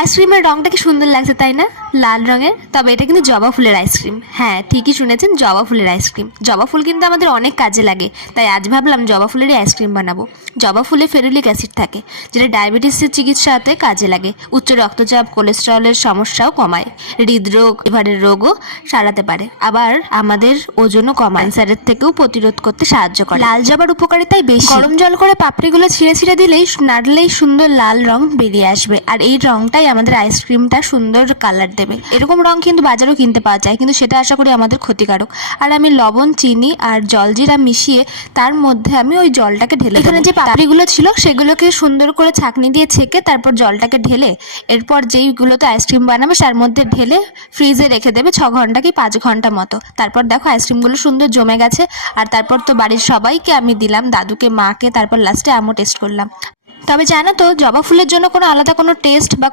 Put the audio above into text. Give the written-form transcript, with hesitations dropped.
আইসক্রিমের রংটা কি সুন্দর লাগছে তাই না, লাল রঙের। তবে এটা কিন্তু জবা ফুলের আইসক্রিম। হ্যাঁ, ঠিকই শুনেছেন, জবা ফুলের আইসক্রিম। জবা ফুল কিন্তু আমাদের অনেক কাজে লাগে, তাই আজ ভাবলাম জবা ফুলেরই আইসক্রিম বানাবো। জবা ফুলে ফেরুলিক অ্যাসিড থাকে, যেটা ডায়াবেটিসের চিকিৎসাতে কাজে লাগে। উচ্চ রক্তচাপ, কোলেস্টেরলের সমস্যাও কমায়, হৃদরোগ, লিভারের রোগও সারাতে পারে। আবার আমাদের ওজনও কমায়, ক্যান্সারের থেকেও প্রতিরোধ করতে সাহায্য করে। লাল জবার উপকারিতাই বেশি। গরম জল করে পাপড়িগুলো ছিঁড়ে ছিঁড়ে দিলেই, নাড়লেই সুন্দর লাল রং বেরিয়ে আসবে। আর এই রংটাই আমাদের আইসক্রিমটা সুন্দর কালার দেবে। এরকম রং কিন্তু বাজারেও কিনতে পাওয়া যায়, কিন্তু সেটা আশা করি আমাদের ক্ষতিকারক। আর আমি লবণ, চিনি আর জলজিরা মিশিয়ে তার মধ্যে আমি ওই জলটাকে ঢেলে, এখানে যে পাপড়িগুলো ছিল সেগুলোকে সুন্দর করে ছাঁকনি দিয়ে ছেঁকে তারপর জলটাকে ঢেলে, এরপর যেইগুলোতে আইসক্রিম বানাবে তার মধ্যে ঢেলে ফ্রিজে রেখে দেবে 6 ঘন্টা কি 5 ঘন্টা মতো। তারপর দেখো আইসক্রিমগুলো সুন্দর জমে গেছে। আর তারপর তো বাড়ির সবাইকে আমি দিলাম, দাদুকে, মাকে, তারপর লাস্টে আমিও টেস্ট করলাম। তবে জানো তো, জবা ফুলের জন্য কোনো আলাদা কোনো টেস্ট বা